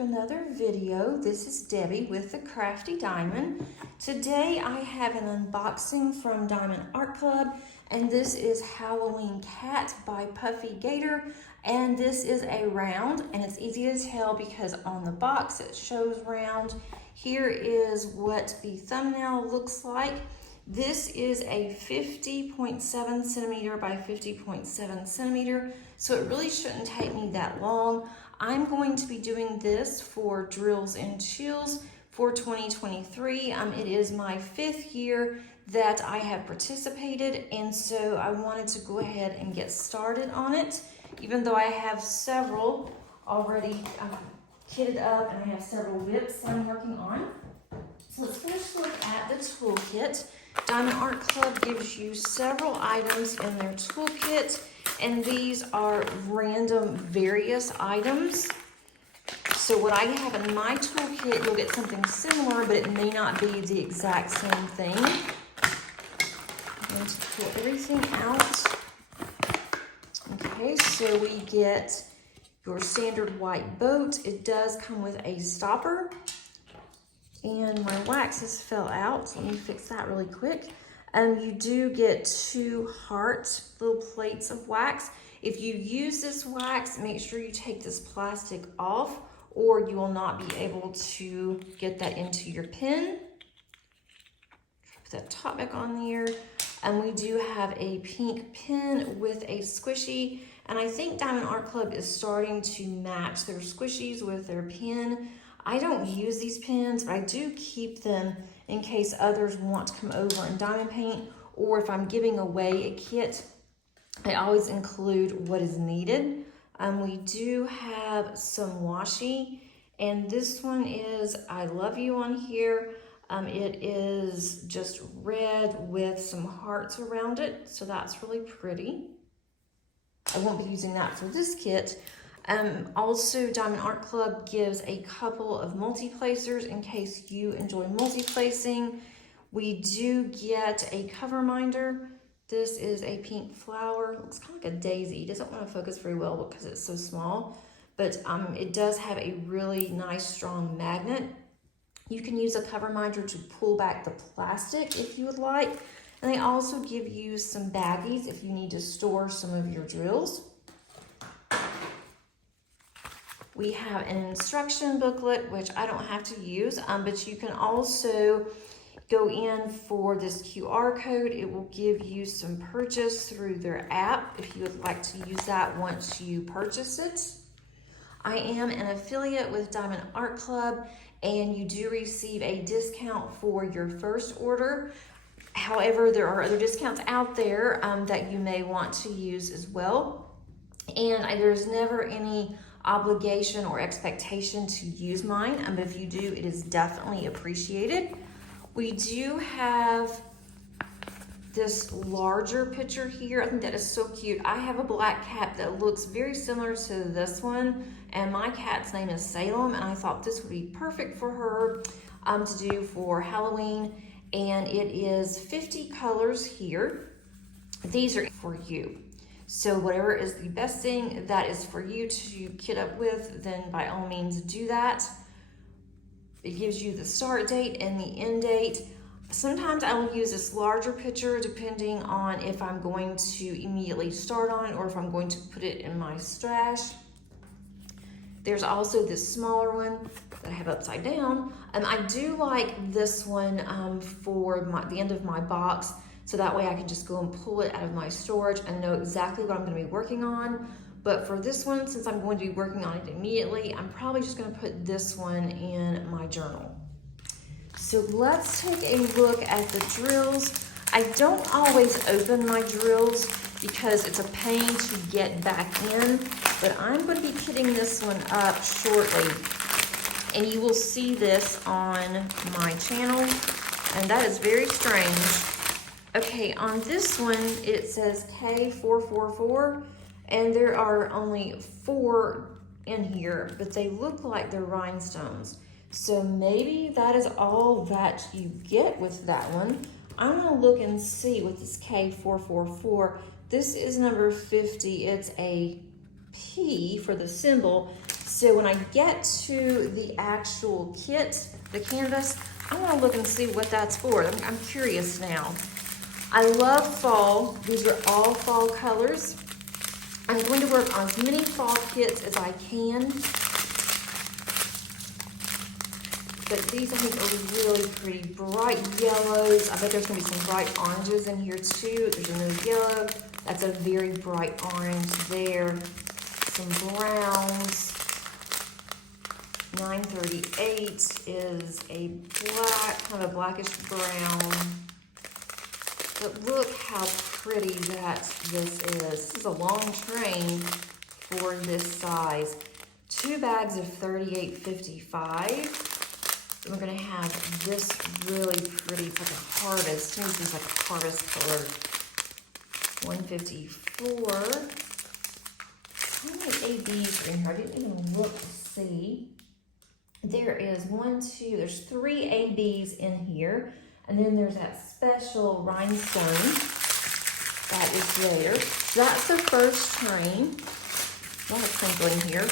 to another video. This is Debbie with the Crafty Diamond. Today I have an unboxing from Diamond Art Club, and this is Halloween Cat by Puffy Gator, and this is a round, and it's easy to tell because on the box it shows round. Here is what the thumbnail looks like. This is a 50.7 centimeter by 50.7 centimeter, so it really shouldn't take me that long. I'm going to be doing this for Drills and Chills for 2023. It is my 5th year that I have participated, and so I wanted to go ahead and get started on it, even though I have several already kitted up and I have several whips I'm working on. So let's first look at the toolkit. Diamond Art Club gives you several items in their toolkit, and these are random various items. So what I have in my toolkit, you'll get something similar, but it may not be the exact same thing. I'm going to pull everything out. Okay, so we get your standard white boat. It does come with a stopper. And my waxes fell out, so let me fix that really quick. You do get 2 heart little plates of wax. If you use this wax, make sure you take this plastic off, or you will not be able to get that into your pen. Put that top back on there. And we do have a pink pen with a squishy, and I think Diamond Art Club is starting to match their squishies with their pen. I don't use these pens, but I do keep them in case others want to come over and diamond paint, or if I'm giving away a kit, I always include what is needed. We do have some washi, and this one is I Love You on here. It is just red with some hearts around it, so that's really pretty. I won't be using that for this kit. Also, Diamond Art Club gives a couple of multi-placers in case you enjoy multi-placing. We do get a cover minder. This is a pink flower. Looks kind of like a daisy. It doesn't want to focus very well because it's so small, but it does have a really nice strong magnet. You can use a cover minder to pull back the plastic if you would like. And they also give you some baggies if you need to store some of your drills. We have an instruction booklet, which I don't have to use, but you can also go in for this QR code. It will give you some purchase through their app if you would like to use that once you purchase it. I am an affiliate with Diamond Art Club, and you do receive a discount for your first order. However, there are other discounts out there that you may want to use as well. And there's never any obligation or expectation to use mine, but if you do, it is definitely appreciated. We do have this larger picture here. I think that is so cute. I have a black cat that looks very similar to this one, and my cat's name is Salem, and I thought this would be perfect for her to do for Halloween. And it is 50 colors here. These are for you. So whatever is the best thing that is for you to kit up with, then by all means do that. It gives you the start date and the end date. Sometimes I will use this larger picture depending on if I'm going to immediately start on it or if I'm going to put it in my stash. There's also this smaller one that I have upside down. I do like this one for the end of my box, so that way I can just go and pull it out of my storage and know exactly what I'm going to be working on. But for this one, since I'm going to be working on it immediately, I'm probably just going to put this one in my journal. So let's take a look at the drills. I don't always open my drills because it's a pain to get back in, but I'm going to be kitting this one up shortly, and you will see this on my channel, and that is very strange. Okay, on this one, it says K444, and there are only 4 in here, but they look like they're rhinestones. So maybe that is all that you get with that one. I'm gonna look and see with this K444. This is number 50. It's a P for the symbol. So when I get to the actual kit, the canvas, I want to look and see what that's for. I'm curious now. I love fall. These are all fall colors. I'm going to work on as many fall kits as I can. But these I think are really pretty. Bright yellows. I bet there's going to be some bright oranges in here too. There's another yellow. That's a very bright orange there. Some browns. 938 is a black, kind of a blackish brown. But look how pretty this is. This is a long train for this size. 2 bags of 38.55. Then we're gonna have this really pretty, it's like a harvest. To me, this is like a harvest color. 154. How many ABs are in here? I didn't even look to see. There is 1, 2, there's 3 ABs in here. And then there's that special rhinestone that is there. So that's the first train. A lot of crinkle in here.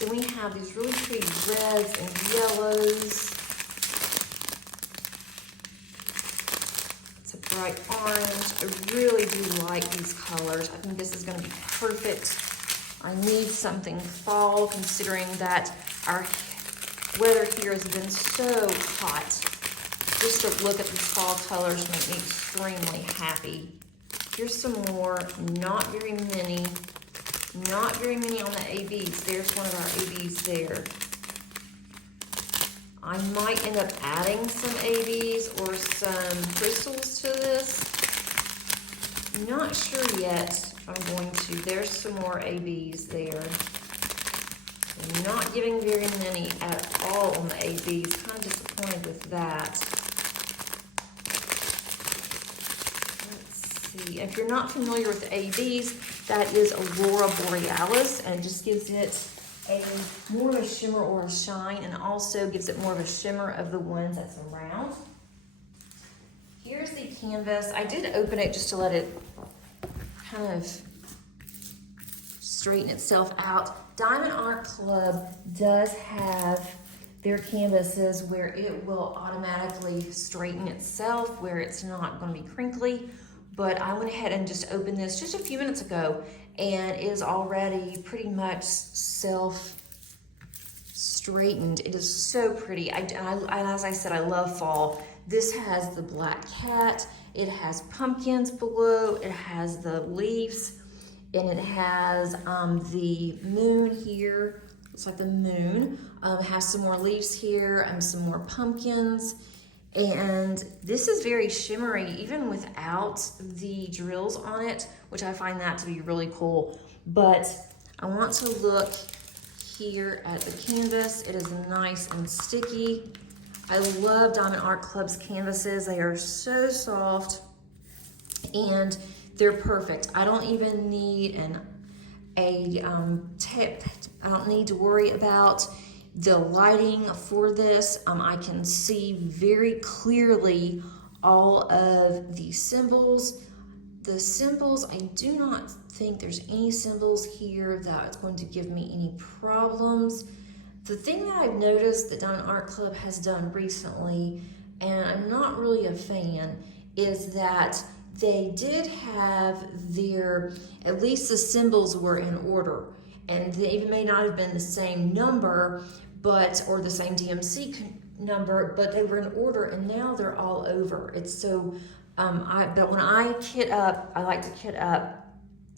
Then we have these really pretty reds and yellows. It's a bright orange. I really do like these colors. I think this is going to be perfect. I need something fall, considering that our weather here has been so hot. Just to look at these fall colors make me extremely happy. Here's some more, not very many on the ABs. There's one of our ABs there. I might end up adding some ABs or some crystals to this. Not sure yet if I'm going to. There's some more ABs there. I'm not giving very many at all on the ABs. Kind of disappointed with that. If you're not familiar with the ABs, that is Aurora Borealis, and it just gives it more of a shimmer or a shine, and also gives it more of a shimmer of the ones that's around. Here's the canvas. I did open it just to let it kind of straighten itself out. Diamond Art Club does have their canvases where it will automatically straighten itself, where it's not going to be crinkly. But I went ahead and just opened this just a few minutes ago, and it is already pretty much self-straightened. It is so pretty. As I said, I love fall. This has the black cat. It has pumpkins below. It has the leaves, and it has the moon here. Looks like the moon. It has some more leaves here and some more pumpkins. And this is very shimmery, even without the drills on it, which I find that to be really cool. But I want to look here at the canvas. It is nice and sticky. I love Diamond Art Club's canvases. They are so soft and they're perfect. I don't even need a tip. I don't need to worry about the lighting for this. I can see very clearly all of the symbols. The symbols, I do not think there's any symbols here that's going to give me any problems. The thing that I've noticed that Diamond Art Club has done recently, and I'm not really a fan, is that they did have at least the symbols were in order. And they even may not have been the same number, or the same DMC number, but they were in order, and now they're all over. It's so, but when I kit up, I like to kit up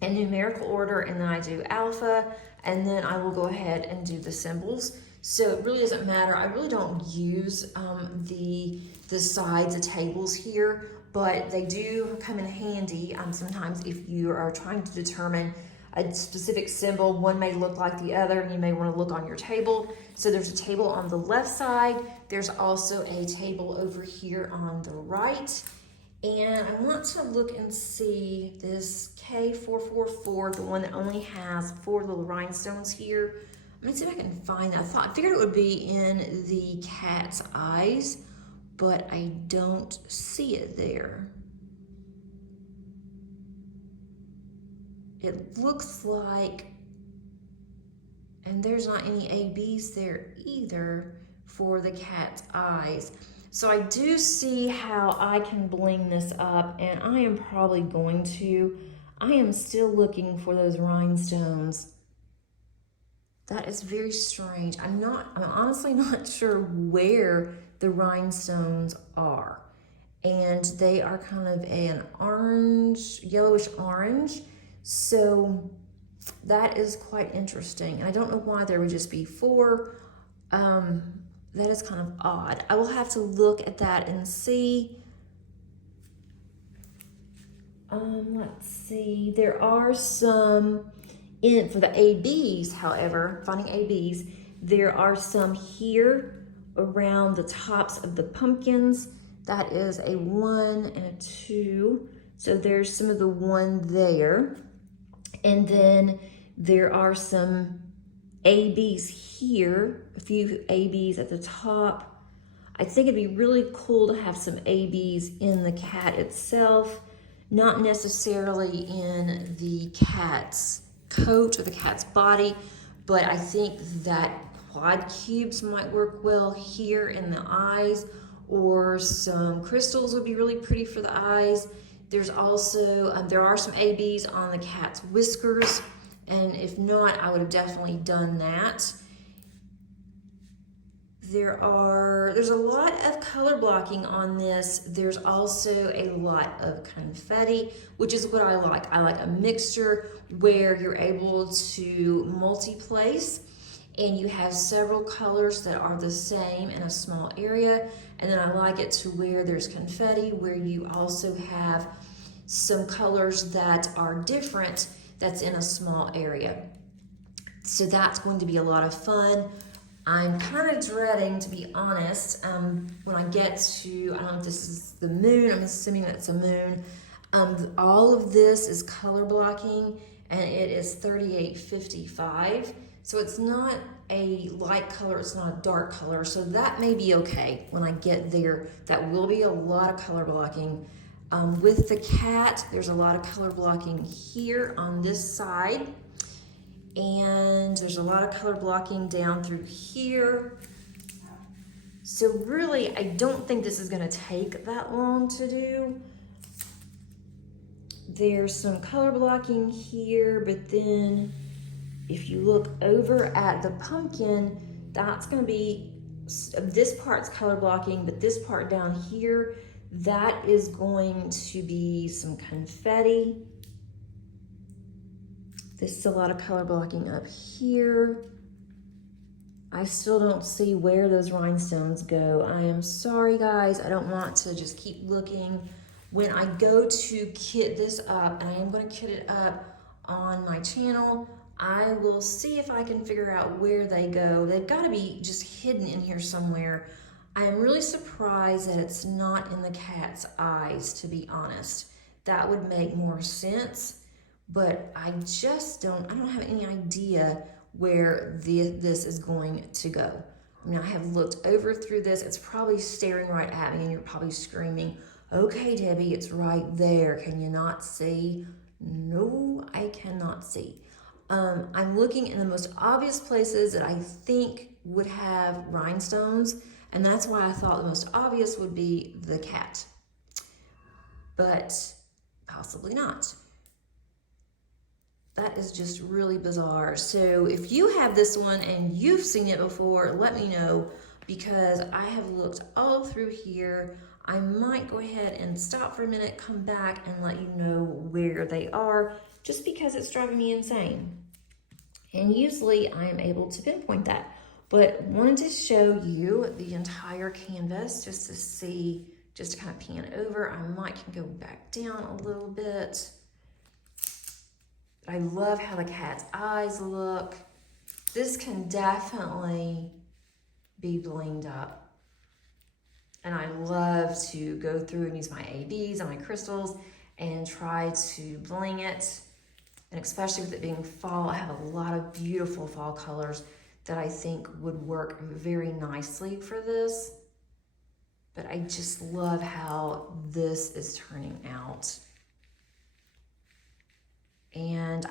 in numerical order, and then I do alpha, and then I will go ahead and do the symbols. So it really doesn't matter. I really don't use the sides of tables here, but they do come in handy sometimes if you are trying to determine a specific symbol. One may look like the other, and you may want to look on your table. So there's a table on the left side. There's also a table over here on the right. And I want to look and see this K444, the one that only has 4 little rhinestones here. I'm gonna see if I can find that. I figured it would be in the cat's eyes, but I don't see it there. It looks like And there's not any ABs there either for the cat's eyes. So I do see how I can bling this up, and I am probably going to. I am still looking for those rhinestones. That is very strange. I'm honestly not sure where the rhinestones are. And they are kind of an orange, yellowish orange. So that is quite interesting. And I don't know why there would just be 4. That is kind of odd. I will have to look at that and see. Let's see. There are some for the ABs, however, finding ABs, there are some here around the tops of the pumpkins. That is a 1 and a 2. So there's some of the 1 there. And then there are some ABs here, a few ABs at the top. I think it'd be really cool to have some ABs in the cat itself, not necessarily in the cat's coat or the cat's body, but I think that quad cubes might work well here in the eyes, or some crystals would be really pretty for the eyes. There's also, there are some ABs on the cat's whiskers, and if not, I would have definitely done that. There's a lot of color blocking on this. There's also a lot of confetti, which is what I like. I like a mixture where you're able to multi-place and you have several colors that are the same in a small area. And then I like it to where there's confetti, where you also have some colors that are different that's in a small area. So that's going to be a lot of fun. I'm kind of dreading, to be honest, when I get to, I don't know if this is the moon, I'm assuming that's a moon. All of this is color blocking, and it is 38.55. So it's not a light color, it's not a dark color. So that may be okay when I get there. That will be a lot of color blocking. With the cat, there's a lot of color blocking here on this side. And there's a lot of color blocking down through here. So really, I don't think this is gonna take that long to do. There's some color blocking here, but then if you look over at the pumpkin, that's gonna be, this part's color blocking, but this part down here, that is going to be some confetti. There's a lot of color blocking up here. I still don't see where those rhinestones go. I am sorry, guys. I don't want to just keep looking. When I go to kit this up, and I am going to kit it up on my channel, I will see if I can figure out where they go. They've got to be just hidden in here somewhere. I am really surprised that it's not in the cat's eyes, to be honest. That would make more sense. But I don't have any idea where this is going to go. I mean, I have looked over through this. It's probably staring right at me and you're probably screaming, okay, Debbie, it's right there. Can you not see? No, I cannot see. I'm looking in the most obvious places that I think would have rhinestones, and that's why I thought the most obvious would be the cat, but possibly not. That is just really bizarre. So if you have this one and you've seen it before, let me know, because I have looked all through here. I might go ahead and stop for a minute, come back and let you know where they are, just because it's driving me insane. And usually I am able to pinpoint that, but wanted to show you the entire canvas just to see, just to kind of pan over. I might can go back down a little bit. I love how the cat's eyes look. This can definitely be blinged up. And I love to go through and use my ABs and my crystals and try to bling it. And especially with it being fall, I have a lot of beautiful fall colors that I think would work very nicely for this. But I just love how this is turning out. And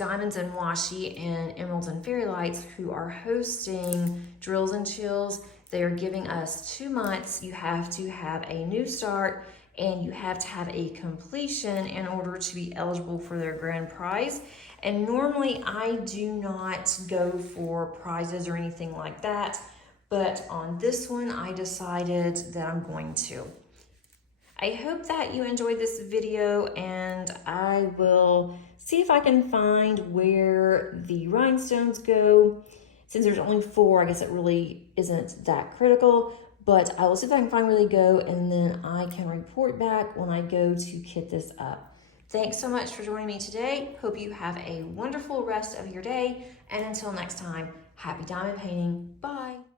Diamonds and Washi and Emeralds and Fairy Lights, who are hosting Drills and Chills. They are giving us 2 months. You have to have a new start and you have to have a completion in order to be eligible for their grand prize. And normally I do not go for prizes or anything like that, but on this one I decided that I'm going to. I hope that you enjoyed this video, and I will see if I can find where the rhinestones go. Since there's only 4, I guess it really isn't that critical, but I will see if I can find where they go, and then I can report back when I go to kit this up. Thanks so much for joining me today. Hope you have a wonderful rest of your day, and until next time, happy diamond painting. Bye.